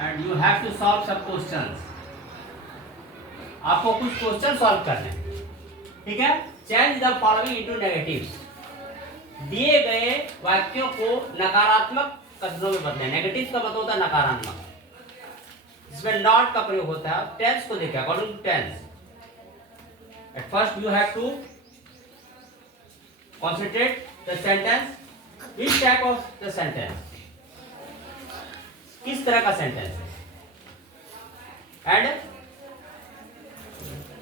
and you have to solve some questions. आपको कुछ question solve करने हैं, ठीक है। Change the following into negatives. दिए गए वाक्यों को नकारात्मक कथनों में बदलें। नेगेटिव का मतलब होता है नकारात्मक, जिसमें नॉट का प्रयोग होता है। टेंस को देखिए, according to tense at first you have to concentrate the sentence. Which type of the sentence, किस तरह का सेंटेंस है, and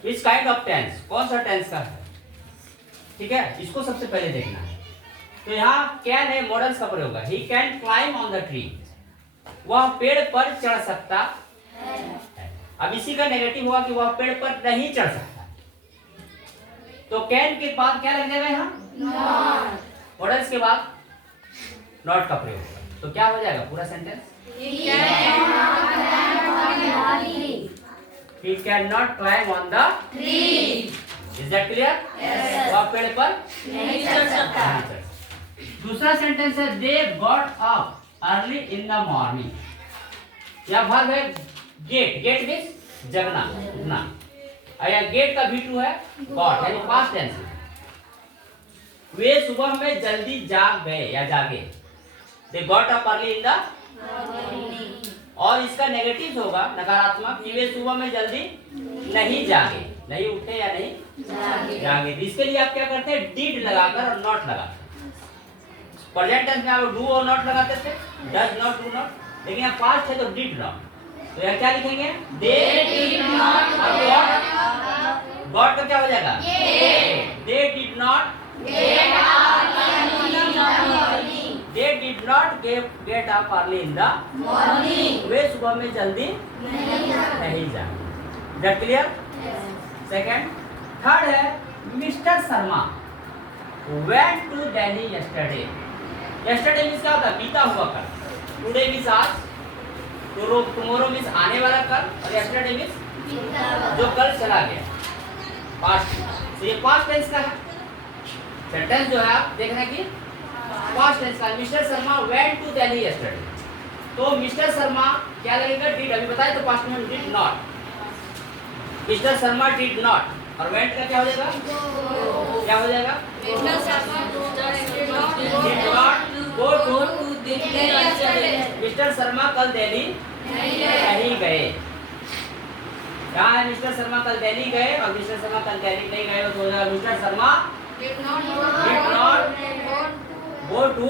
which kind of tense, कौन सा टेंस का है, ठीक है। इसको सबसे पहले देखना है। तो यहाँ कैन है, मॉडल्स का प्रयोग है। He can climb on the tree, वह पेड़ पर चढ़ सकता है। अब इसी का नेगेटिव हुआ कि वह पेड़ पर नहीं चढ़ सकता। तो कैन के बाद क्या लग जाएगा यहाँ, मॉडल्स के बाद नॉट का प्रयोग होगा। तो क्या हो जाएगा पूरा sentence, he cannot climb on the tree. Is that clear? Yes. वह पेड़ पर नहीं चढ़ सकता। दूसरा सेंटेंस है they got up early in the morning। यह भाग है गेट, गेट मीन्स जगना, उठना। या गेट का V2 है got, यानी पास्ट टेंस। वे सुबह में जल्दी जाग गए या जागे। they got up early in the morning। और इसका नेगेटिव होगा नकारात्मक, कि वे सुबह में जल्दी नहीं जागे, नहीं उठे या नहीं जागे। इसके लिए आप क्या करते हैं, डिड लगाकर और नॉट लगाते हैं। प्रेजेंट टेंस में आप डू और नॉट लगाते थे, डज नॉट, डू नॉट। लेकिन यहाँ पास्ट है तो डिड नॉट। तो यहाँ क्या लिखेंगे, दे डिड नॉट। गॉट का क्या हो जाएगा, they did not, they did not get up early in the morning। वे सुबह में जल्दी नहीं जागे। That clear? Second, थर्ड है mister Sharma went to Delhi yesterday। yesterday means क्या होता है, बीता हुआ कल। today मीन्स आज, tomorrow मीन्स आने वाला कल, और yesterday मीन्स जो कल चला गया, पास्ट। तो ये पास्ट टेंस का है सेंटेंस जो है, आप देखना कि पास्ट टेंस का। Mister Sharma went to Delhi yesterday. तो मिस्टर शर्मा क्या लगेगा, डिड। अभी बताए तो पास्ट में did not. Mister Sharma did not, और वेंट का क्या हो जाएगा, क्या हो जाएगा, mister Sharma did not go to Delhi yesterday. Mister Sharma कल दिल्ली नहीं गए। क्या है, मिस्टर शर्मा कल दिल्ली गए, और मिस्टर शर्मा कल दिल्ली नहीं गए। तो हो जाएगा mister Sharma did not go to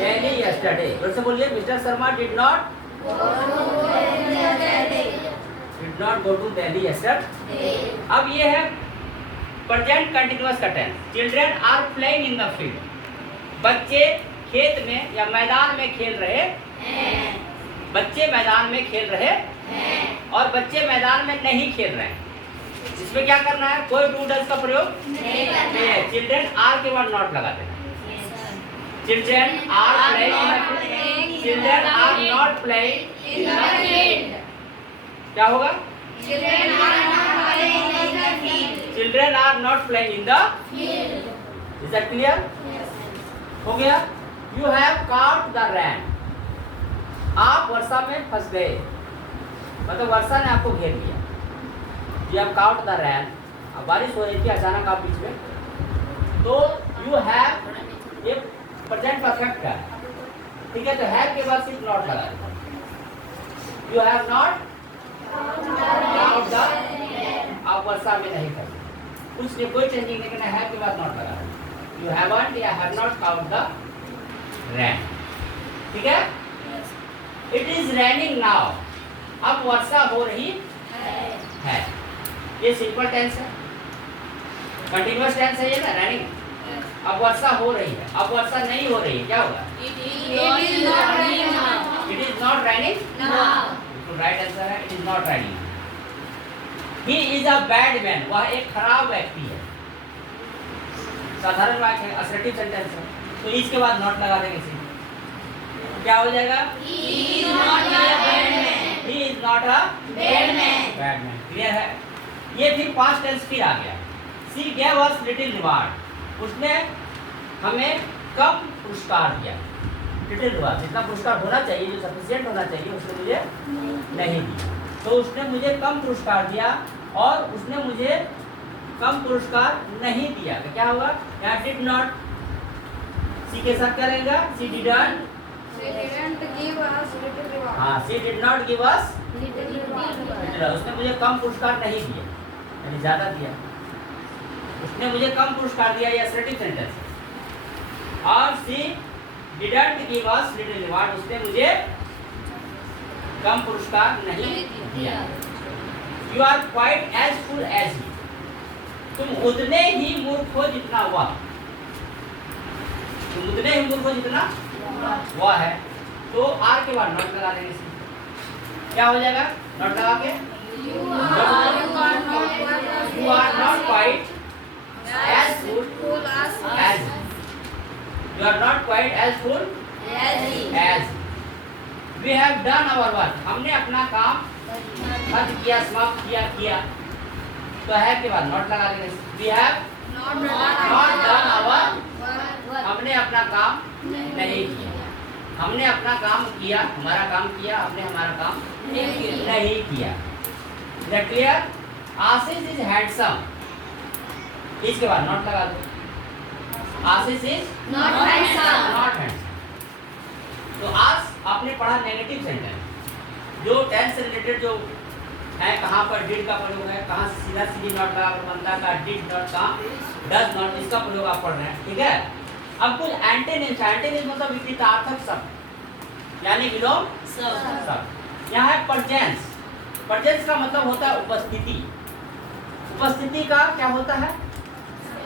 Delhi yesterday। फिर से बोलिए, mister Sharma did not go to Delhi yesterday। अब ये है प्रेजेंट कंटिन्यूअस का tense. Children are playing in the field. बच्चे खेत में या मैदान में खेल रहे हैं। बच्चे मैदान में खेल रहे हैं, और बच्चे मैदान में नहीं खेल रहे हैं। इसमें क्या करना है, कोई डू डज का प्रयोग नहीं है। चिल्ड्रन आर के बाद नॉट लगा देना। Children are playing in the field। Children are not playing in the field। क्या होगा, Children are not playing in the field। Children are not playing in the field। Is that clear? Yes। हो गया। You have caught the rain। आप वर्षा में फंस गए, मतलब वर्षा ने आपको घेर लिया। You have caught the rain। अब बारिश हो रही थी अचानक आप बीच में। तो you have एक प्रेजेंट परफेक्ट का, ठीक है। तो हैव के बाद सिर्फ नॉट लगा दें। You have not count the, आप वर्षा में नहीं कर, कुछ नहीं, कोई चेंजिंग नहीं करना। हैव के बाद नॉट लगा दें। यू हैवंट या have not count the rain, ठीक है। It is raining now. अब वर्षा हो रही है। ये सिंपल टेंस है, कंटिन्यूअस टेंस है ये ना, रेनिंग। अब वर्षा हो रही है, अब वर्षा नहीं हो रही है, क्या होगा, it is not raining now. तो राइट आंसर है, it is not raining. He is a bad man. वह एक खराब व्यक्ति है। साधारण वाक्य है, असर्टिव सेंटेंस है। तो इसके बाद नॉट लगा देंगे सिर्फ, क्या हो जाएगा, he is not a bad man. He is not a bad man. Bad man, clear है। ये फिर पास्ट टेंस फिर आ गया। She gave us little reward. उसने हमें कम पुरस्कार दिया। डिटेल हुआ, जितना पुरस्कार होना चाहिए, जो सफिशिएंट होना चाहिए, उसने मुझे नहीं दिया। तो उसने मुझे कम पुरस्कार दिया और उसने मुझे कम पुरस्कार नहीं दिया। तो क्या होगा? यहाँ डिड नॉट, सी के साथ क्या रहेगा? She didn't give us little reward. हाँ, she did not give us, Little reward. उसने मुझे कम पुरस्कार नहीं दिया, यानी ज्यादा दिया। उसने मुझे कम पुरस्कार दिया, ये असर्टिव सेंटेंस है। और she didn't give us little reward, उसने मुझे कम पुरस्कार नहीं दिया। You are quite as full as he, तुम उतने ही मूर्ख हो जितना वह, तुम उतने ही मूर्ख हो जितना वह है। तो आर के बाद नॉट लगा देंगे, क्या हो जाएगा? नॉट लगा के You are not quite as full as as you are not quite as full as we have done our work, हमने अपना काम खत्म किया, समाप्त किया। तो है के बाद नॉट लगा देंगे। we have not done our, हमने अपना काम नहीं किया। हमने अपना काम किया, हमारा काम किया, हमने हमारा काम नहीं किया। Is that clear? Ashish is handsome, इसके बाद नॉट लगा दो। Ashish is Not handsome. Not handsome. तो आज आपने पढ़ा नेगेटिव सेंटेंस, जो टेंस से रिलेटेड जो है, कहाँ पर डिड का प्रयोग है, कहाँ सीधा सीधी नॉट लगा कर बनता का, डिड नॉट, कहाँ डज नॉट, इसका प्रयोग आप पढ़ रहे हैं, ठीक है। अब कुछ एंटोनिम्स, एंटोनिम्स मतलब विपरीतार्थक शब्द, यानी विलोम शब्द। यहाँ है परजेंस। परजेंस का मतलब होता है उपस्थिति। उपस्थिति का क्या होता है?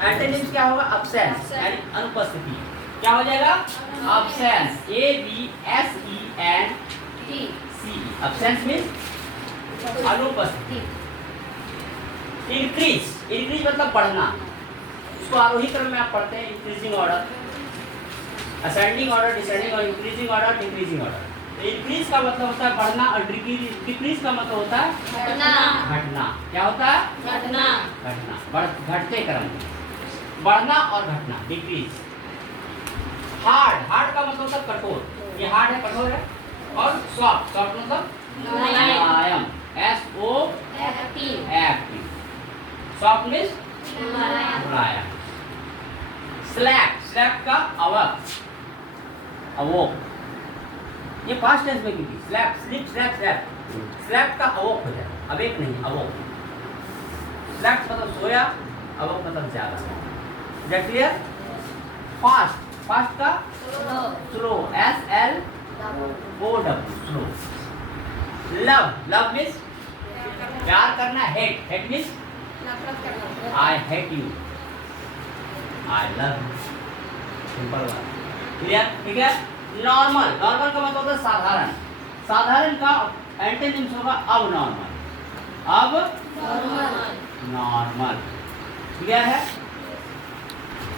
एंटोनिम्स क्या होगा? अब्सेंस, यानी अनुपस्थिति। क्या हो जाएगा? अब्सेंस, ABSENCE, अब्सेंस मीन्स अनुपस्थिति। इंक्रीज, इंक्रीज मतलब बढ़ना, इसको आरोही क्रम में आप पढ़ते हैं, increasing order, ascending order, descending order, increasing order, decreasing order. Increase का मतलब होता है बढ़ना और डिक्रीज का मतलब होता है घटना। क्या होता है? घटना, घटते क्रम, बढ़ना और घटना, डिक्रीज। हार्ड, हार्ड का मतलब होता है कठोर, ये हार्ड है, कठोर है। और सॉफ्ट, सॉफ्ट मतलब मुलायम, SOFT, सॉफ्ट मीन्स मुलायम। स्लैप, स्लैप का अवक, अवोक, ये पास्ट टेंस में की, slap, slip, slap, slap, slap का अवोक हो जाए, अवेक नहीं, अवोक। स्लैप मतलब सोया, अवोक मतलब ज्यादा। That clear? फास्ट, फास्ट का slow, SLOW, slow. Love, love means प्यार करना। Hate, hate means I hate you, I love you, simple बात, क्लियर? ठीक है। नॉर्मल, नॉर्मल का मतलब होता है साधारण। साधारण का एंटोनिम्स होगा अब नॉर्मल, अब नॉर्मल, क्लियर है?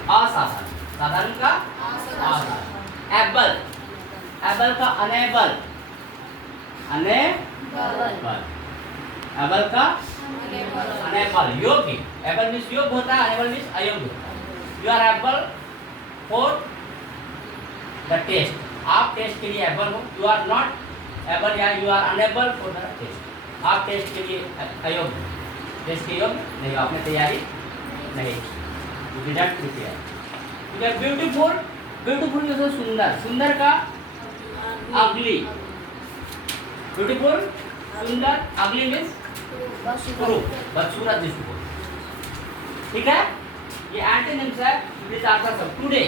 असाधारण, साधारण का असाधारण। एबल, एबल का अनेबल, अनेबल, एबल का अनेबल, योग्य। एबल मीन्स योग्य होता है, अनेबल मीन्स अयोग्य होता है। You are able for the test, आप टेस्ट के लिए एबल हो। यू आर नॉट एबल या you are unable for the test, आप टेस्ट के लिए अयोग्य, टेस्ट के योग्य नहीं, आपने तैयारी नहीं की, डिडक्ट किया। ठीक है। ब्यूटीफुल, ब्यूटीफुल जैसे सुंदर, सुंदर का अगली, ब्यूटीफुल सुंदर, अगली मीन्स बदसूरत जिसको, ठीक है। ये एंटोनिम्स है विपरीतार्थक शब्द। टुडे,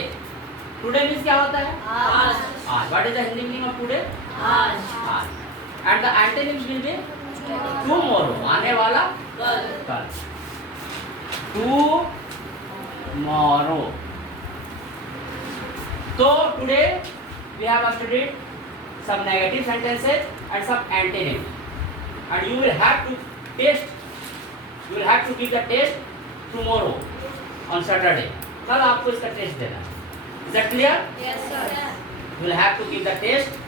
टुडे मीन्स क्या होता है? आज। आज, what is the Hindi meaning of today? आज। And the antonyms will be tomorrow, आने वाला कल, टुमारो। तो today we have studied some negative sentences and some antonyms, and you will have to test, you will have to give the test tomorrow on Saturday. कल आपको इसका test देना है। Is that clear? Yes, sir. You will have to give the test